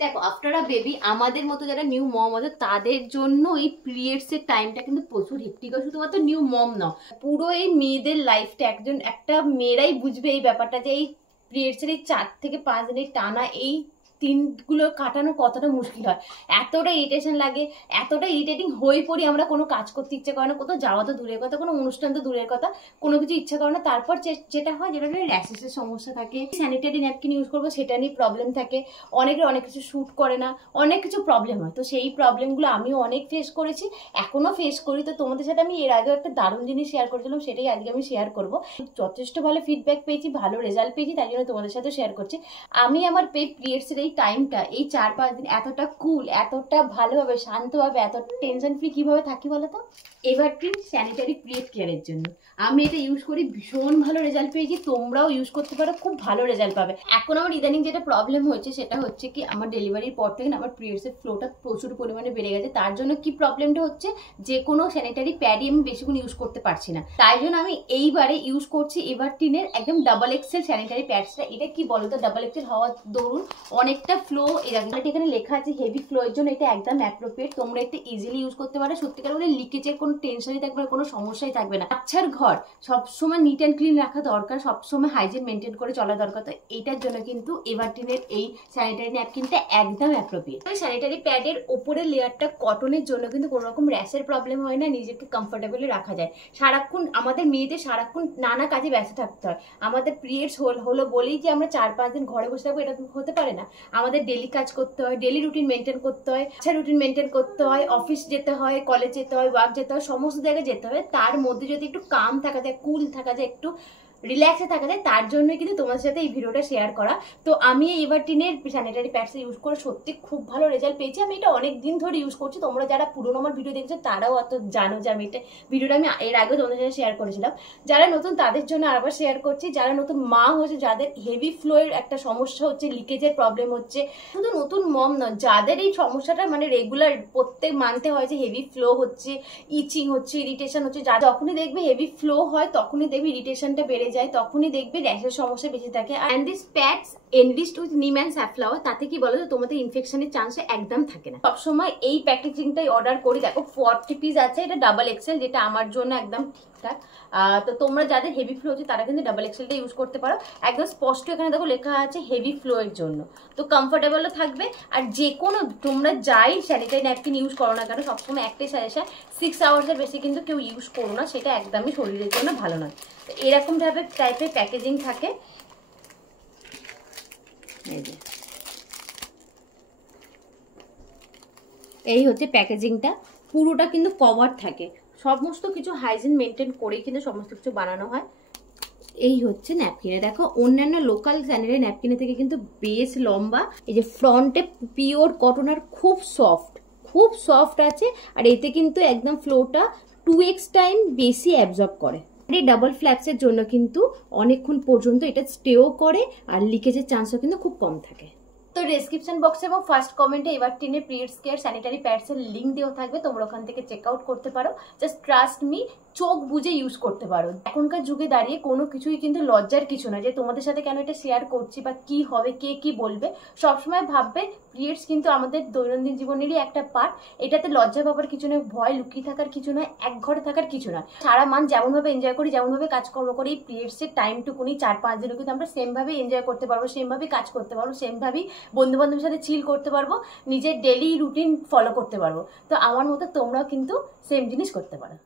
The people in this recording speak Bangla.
দেখো, আফটার আ বেবি আমাদের মতো যারা নিউ মম আছে তাদের জন্য এই পিরিয়ডস এর টাইমটা কিন্তু প্রচুর হেক্টিক হয়। শুধুমাত্র নিউ মম না, পুরো এই মেয়েদের লাইফটা একটা মেয়েরাই বুঝবে এই ব্যাপারটা, যে এই পিরিয়ডস এর এই 4 থেকে 5 দিনের টানা এই দিনগুলো কাটানো কতটা মুশকিল হয়। এতটা ইরিটেশন লাগে, এতটা ইরিটেটিং হয়ে পড়ি আমরা, কোনো কাজ করতে ইচ্ছে করে না, কোথাও যাওয়া তো দূরের কথা, কোনো অনুষ্ঠান তো দূরের কথা, কোনো কিছু ইচ্ছা করে না। তারপর যেটা হয়, যেটা র্যাশেসের সমস্যা থাকে, স্যানিটারি ন্যাপকিন ইউজ করবো সেটা নিয়ে প্রবলেম থাকে, অনেকের অনেক কিছু শ্যুট করে না, অনেক কিছু প্রবলেম হয়। তো সেই প্রবলেমগুলো আমিও অনেক ফেস করেছি, এখনো ফেস করি। তো তোমাদের সাথে আমি এর আগেও একটা দারুণ জিনিস শেয়ার করেছিলাম, সেটাই আজকে আমি শেয়ার করবো। যথেষ্ট ভালো ফিডব্যাক পেয়েছি, ভালো রেজাল্ট পেয়েছি, তাই জন্য তোমাদের সাথে শেয়ার করছি। আমি আমার পিরিয়ডস এর এই টাইমটা, এই 4-5 দিন এতটা কুল, এতটা ভালোভাবে শান্তভাবে, এতটা টেনশন ফ্রি কিভাবে থাকি বলো তো? এভারগ্রিন স্যানিটারি পিরিয়ড কেয়ারের জন্য আমি এটা ইউজ করি, ভীষণ ভালো রেজাল্ট পেয়েছি। তোমরাও ইউজ করতে পারো, খুব ভালো রেজাল্ট পাবে। এখন আমার ইদানিং যেটা প্রবলেম হয়েছে সেটা হচ্ছে কি, আমার ডেলিভারির পর থেকে আমার পিরিয়ডস এর ফ্লোটা প্রচুর পরিমাণে বেড়ে গেছে। তার জন্য কি প্রবলেমটা হচ্ছে, যে কোনো স্যানিটারি প্যাডই আমি বেশিক্ষণ ইউজ করতে পারছি না। তাই জন্য আমি এইবারে ইউজ করছি এভারগ্রিনের একদম ডাবল এক্সেল স্যানিটারি প্যাডসটা। এটা কি বলতো, ডাবল এক্সেল হওয়ার দরুন অনেকটা ফ্লো, এখানে লেখা আছে হেভি ফ্লো এর জন্য এটা একদম অ্যাপ্রোপ্রিয়েট। তোমরা এটা ইজিলি ইউজ করতে পারো। সত্যিকার বলে লিকেজের কোনো টেনশনই থাকবে না, কোনো সমস্যাই থাকবে না। বাচ্চার ঘর সবসময় নিট অ্যান্ড ক্লিন রাখা দরকার, সবসময় হাইজিন মেনটেন করে চলা দরকার। তো এইটার জন্য কিন্তু এভারগ্রিনের এই স্যানিটারি ন্যাপকিনটা একদম অ্যাপ্রোপ্রিয়েট। স্যানিটারি প্যাডের ওপরের লেয়ারটা কটনের জন্য কিন্তু কোনো রকম র্যাশের প্রবলেম হয় না, নিজেকে কমফোর্টেবলি রাখা যায়। সারাক্ষণ আমাদের মেয়েদের সারাক্ষণ নানা কাজে ব্যস্ত থাকতে হয়। আমাদের পিরিয়ডস হলো বলেই যে আমরা 4-5 দিন ঘরে বসে থাকবো, এটা হতে পারে না। আমাদের ডেলি কাজ করতে হয়, ডেলি রুটিন মেনটেন করতে হয়, আচ্ছা রুটিন মেনটেন করতে হয়, অফিস যেতে হয়, কলেজ যেতে হয়, ওয়ার্ক যেতে হয়, সমস্ত জায়গায় যেতে হবে। তার মধ্যে যদি একটু কাম থাকা যায়, কুল থাকা যায়, একটু রিল্যাক্সে থাকা যায়, তার জন্যই কিন্তু তোমাদের সাথে এই ভিডিওটা শেয়ার করা। তো আমি এভারগ্রিনের স্যানিটারি প্যাডস ইউজ করে সত্যি খুব ভালো রেজাল্ট পেয়েছি। আমি এটা অনেক দিন ধরে ইউজ করছি। তোমরা যারা পুরোনো আমার ভিডিও দেখছো তারাও অত জানো যে আমি ভিডিওটা আমি এর আগে তোমাদের সাথে শেয়ার করেছিলাম। যারা নতুন তাদের জন্য আবার শেয়ার করছি, যারা নতুন মা হয়েছে, যাদের হেভি ফ্লোয়ের একটা সমস্যা হচ্ছে, লিকেজের প্রবলেম হচ্ছে, শুধু নতুন মম নয়, যাদের এই সমস্যাটা মানে রেগুলার প্রত্যেক মানতে হয় যে হেভি ফ্লো হচ্ছে, ইচিং হচ্ছে, ইরিটেশন হচ্ছে, যখনই দেখবে হেভি ফ্লো হয় তখনই দেখবে ইরিটেশনটা বেড়ে যায়, তখনই দেখবে র্যাশের সমস্যা বেশি থাকে। And this pads enriched with neem and safflower, তাতে কি বলো তো, তোমাদের ইনফেকশনের চান্স একদম থাকে না। সবসময় এই প্যাকেজিংটাই অর্ডার করি। দেখো 40 পিস আছে, এটা ডাবল এক্সেল, যেটা আমার জন্য একদম ঠিকঠাক। তো তোমরা যাদের হেভি ফ্লো হচ্ছে তারা কিন্তু ডাবল এক্সেলটা ইউজ করতে পারো। একদম স্পষ্ট এখানে দেখো লেখা আছে হেভি ফ্লো এর জন্য। তো কমফোর্টেবলও থাকবে। আর যে কোনো তোমরা যাই স্যানিটারি ন্যাপকিন ইউজ করো না কেন, সবসময় একটাই সাজেশন, 6 আওয়ার্সের বেশি কিন্তু কেউ ইউজ করো না, সেটা একদমই শরীরের জন্য ভালো নয়। তো এরকম টাইপের প্যাকেজিং থাকে। এই হচ্ছে প্যাকেজিংটা, পুরোটা কিন্তু কভার থাকে, সমস্ত কিছু হাইজিন মেনটেন করেই কিন্তু সমস্ত কিছু বানানো হয়। এই হচ্ছে ন্যাপকিনে, দেখো অন্যান্য লোকাল স্যানিটারি ন্যাপকিনের থেকে কিন্তু বেশ লম্বা। এই যে ফ্রন্টে পিওর কটন আর খুব সফট আছে। আর এতে কিন্তু একদম ফ্লোটা 2x টাইম বেশি অ্যাবজর্ব করে। এই ডাবল ফ্ল্যাপসের জন্য কিন্তু অনেকক্ষণ পর্যন্ত এটা স্টেও করে, আর লিকেজের চান্সও কিন্তু খুব কম থাকে। তো ডেসক্রিপশন বক্সে এবং ফার্স্ট কমেন্টে এভারগ্রিনের পিরিয়ডস কেয়ার স্যানিটারি প্যাডসের লিঙ্ক দেওয়া থাকবে, তোমরা ওখান থেকে চেক আউট করতে পারো। জাস্ট ট্রাস্ট মি, চোখ বুঝে ইউজ করতে পারো। এখনকার যুগে দাঁড়িয়ে কোনো কিছুই কিন্তু লজ্জার কিছু না, যে তোমাদের সাথে কেন এটা শেয়ার করছি বা কি হবে, কে কি বলবে। সবসময় ভাববে পিরিয়ডস কিন্তু আমাদের দৈনন্দিন জীবনেরই একটা পার্ট, এটাতে লজ্জা পাবার কিছু নয়, ভয় লুকিয়ে থাকার কিছু নয়, এক ঘরে থাকার কিছু নয়। সারা মান যেমনভাবে এনজয় করি, যেমনভাবে কাজকর্ম করি, এই পিরিয়ডসের টাইমটুকুনি 4-5 দিনও কিন্তু আমরা সেমভাবে এনজয় করতে পারবো, সেমভাবে কাজ করতে পারবো, সেমভাবেই বন্ধু বান্ধবের সাথে চিল করতে পারবো, নিজের ডেলি রুটিন ফলো করতে পারবো। তো আমার মতো তোমরাও কিন্তু সেম জিনিস করতে পারো।